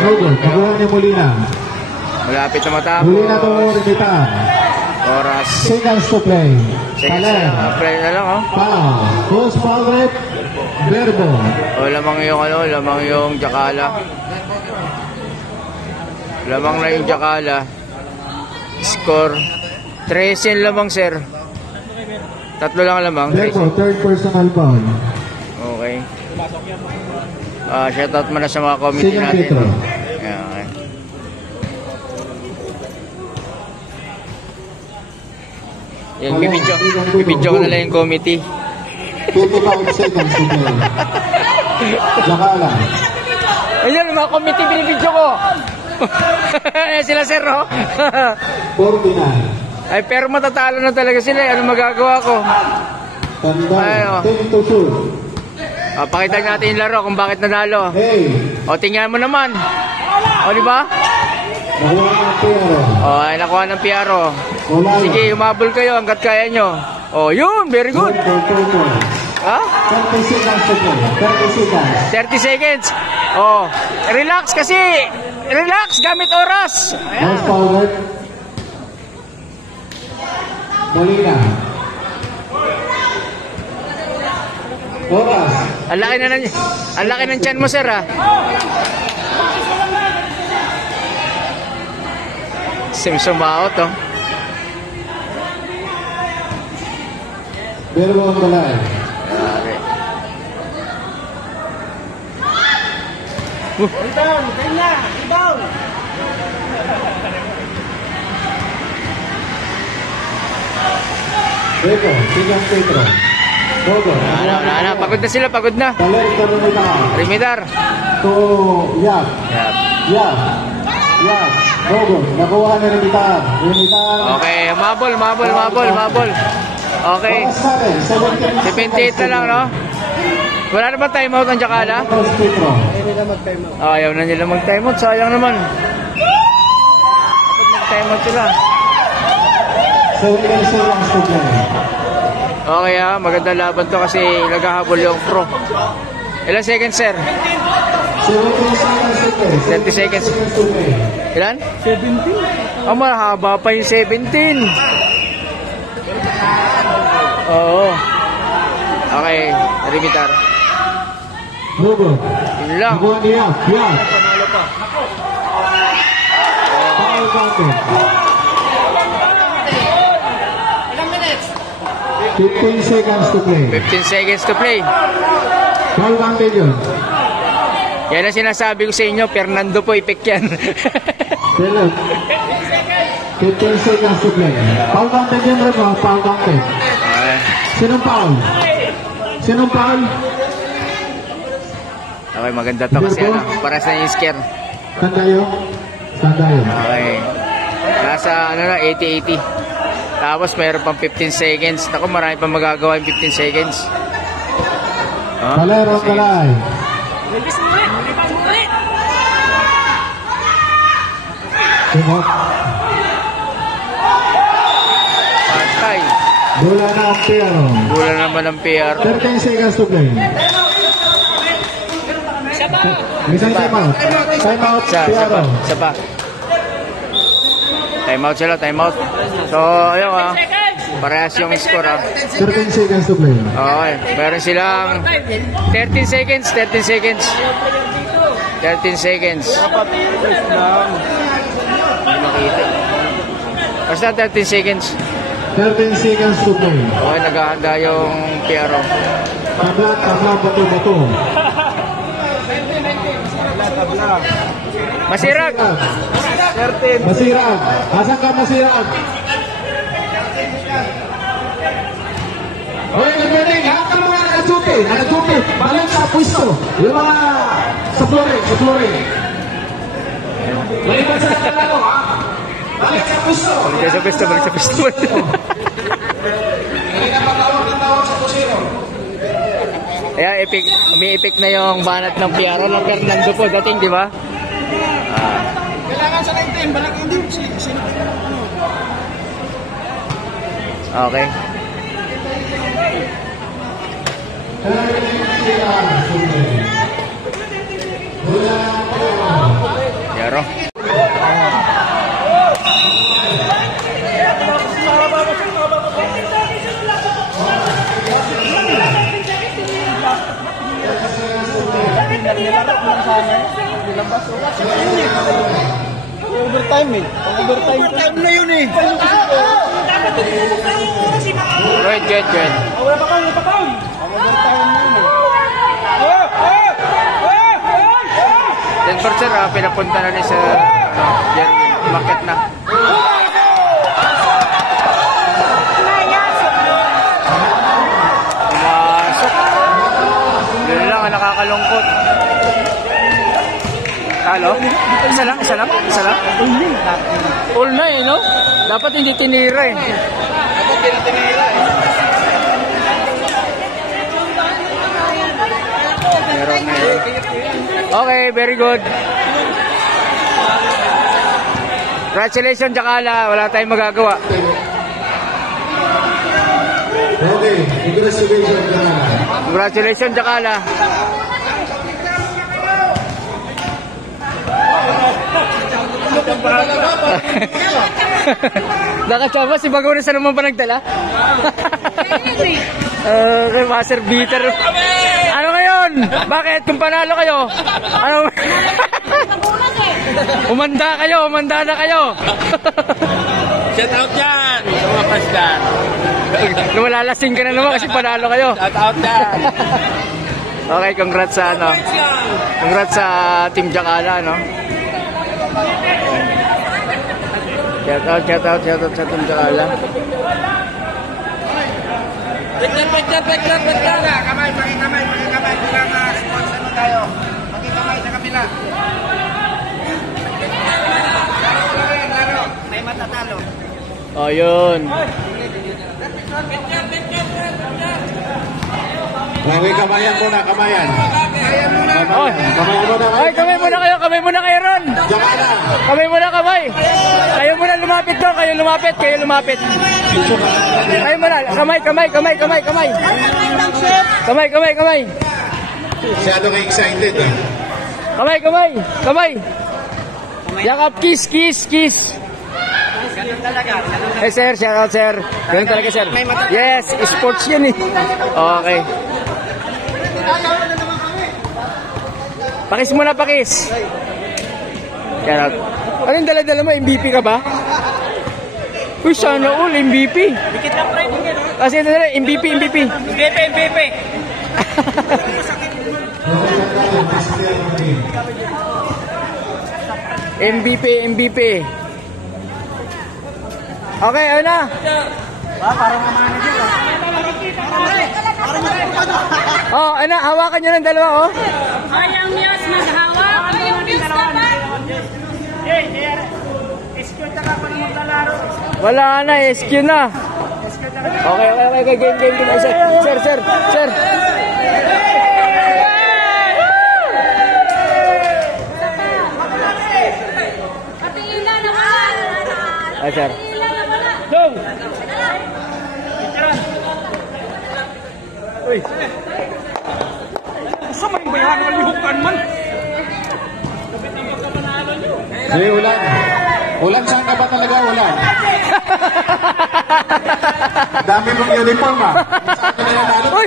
Robot, nakuha niya Molina. Malapit na matapos. Molina to Rimitar. Oras. Seconds to play. Seconds Paler. na. Play na lang, oh. Foul. Post foul rate. Verbo. O, lamang yung ano, lamang yung Jakala. Lamang na yung Jakala. Score 13 lamang, sir. Tatlo lang lamang. Verbo, third personal foul. Okay. Shoutout mo na sa mga committee Sigan natin. Petro. Ayan, okay. Yan, bibidyo ko na lang yung committee. 25 seconds to play. Jakala. Ayun, mga committee, binibidyo ko. Ayan sila, sir, oh. 49. Ay, pero matatalo na talaga sila. Ano magagawa ko? Tanda. 10 to shoot. Pakita natin yung laro kung bakit nanalo. Hey. O, tingnan mo naman. O, di ba? Nakuha ng Piero. O, ay nakuha ng Piero. Wala. Sige, humabol kayo hanggat kaya nyo. O, yun, very good. Ha? 30 seconds to play. 30 seconds. 30 seconds. O, relax kasi. Relax, gamit oras. Post foul rate. Molina. Oras. Ang laki ng tiyan mo, sir, ha? Simsumaot, oh. Verbo on the line. Verbo, Sigan Petro. Bogo. Pagod na sila, pagod na. Paler to Rimitar. Rimitar. To Yap. Yap. Yap. Bogo. Nakuha na Rimitar. Rimitar. Okay, mabol. Okay. 78 na lang, no? Wala na ba timeout ang Jakala? Ayaw na nila mag-timeout. Sayang naman. Dapat mag-timeout sila. 7 seconds to play. Okay, ha? Maganda laban to kasi naghahabol yung pro. Ilan seconds, sir? 30 seconds. Ilan? 17. Mahaba pa yung 17. Oo. Okay, Rimitar. Bogo. Yun lang. Nakuha ni Yap. Yap. Foul counted. 15 seconds to play. 15 seconds to play. Foul counted yun. Yan ang sinasabi ko sa inyo, Fernando po, ipik yan. Pero, 15 seconds to play. Foul counted yun, Remo. Foul counted. Sinong foul? Sinong foul? Okay, maganda to kasi ano, para sa isker. Sandayo? Sandayo. Okay. Nasa ano na, 80-80. Tapos mayroon pang 15 seconds. Naku, marami pang magagawa yung 15 seconds. Valero Kalay. Timok. Patay. Bola na ang Piero. Bola naman ang PR. 13 seconds to play. Isang time out. Time out, Piero. Isa pa. Time out sila, time out. So, ayun parehas yung score 13 seconds to play. Okay, meron silang 13 seconds. 13 seconds. Makita. Basta 13 seconds. 13 seconds to play. Okay, naghahanda yung Piero. Tabla, bato. Masirag. Masirag. Asan ka, Masirag? Okay, nagdating. Lahat ng mga nakasuti. Balik sa pwesto. Yung mga sa flooring. Balik sa kalaro, ha? Balik sa pwesto. Balik sa pwesto. Hindi na matawag sa pusero. Kaya umi-epic na yung banat ng Piero ng Fernando po dating, di ba? Kailangan sa 19, balang hindi sino. Okay. Wala Overtime eh. Overtime na yun eh. Good. Wala pa kayo, overtime na yun eh. Denver sir, pinapunta na ni sa yan, market na. Pumasok. Yun lang ang nakakalungkot. Talo? Isa lang. All na eh, no? Dapat hindi tinira eh. Okay, very good. Congratulations, Jakala. Wala tayong magagawa. Okay, congratulations, Jakala. Congratulations, Jakala. Nakachamba si Bagones, ano naman ba nagdala? Okay, master beater. Ano ngayon? Bakit? Kung panalo kayo? Ano? Umanda na kayo. Shout out dyan. Mga pasdan. Lumalalasing ka na naman kasi panalo kayo. Shout out dyan. Okay, congrats sa ano. Congrats sa Team Jakala, no? Shout out sa Team Jakala. Pagkat. Kamay. Bilang sponsor mo tayo. Magkikamay sa kabila. Laro. May matatalo. Oh, yun. Okay, kamayan muna. Oh. Ay, kamay muna kayo ron. Jakala. Kamay. Kayo muna lumapit doon, kayo lumapit. Kayo muna, kamay. Masyado kayo excited eh. Kamay. Yakap, kiss. Eh, sir, shout out, sir. Ganun talaga, sir. Yes, sports yun eh. Okay. Pakis muna. Shout out. Anong dala-dala mo? MVP ka ba? Uy, sana all MVP. Kasi ito na, MVP. MVP. Okay, ayun na. Oh, ayun na, hawakan nyo ng dalawa, oh. Ayang Miyos maghawak. Ayang Miyos dapat. Wala na, SQ na. Okay, game. Sir. Patingin na naman. Ay, sir. Go! Uy. Gusto mo yung bayaran ng lihukan man? Hey, Ulan, saan ka ba talaga, Ulan? Dami mong uniform ah. Saan ka na nanalo? Uy,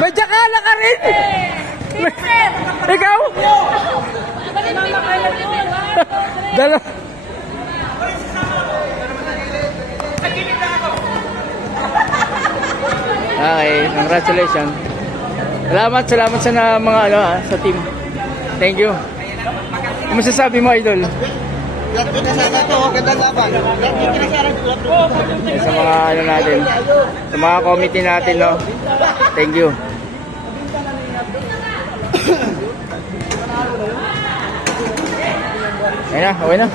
may Jakala ka rin. Ikaw? Dala. Okay, congratulations. Salamat sa mga sa team. Thank you. Ano masasabi mo, Idol? Sa mga natin, sa mga committee natin, no? Thank you. Ayun na, okay na.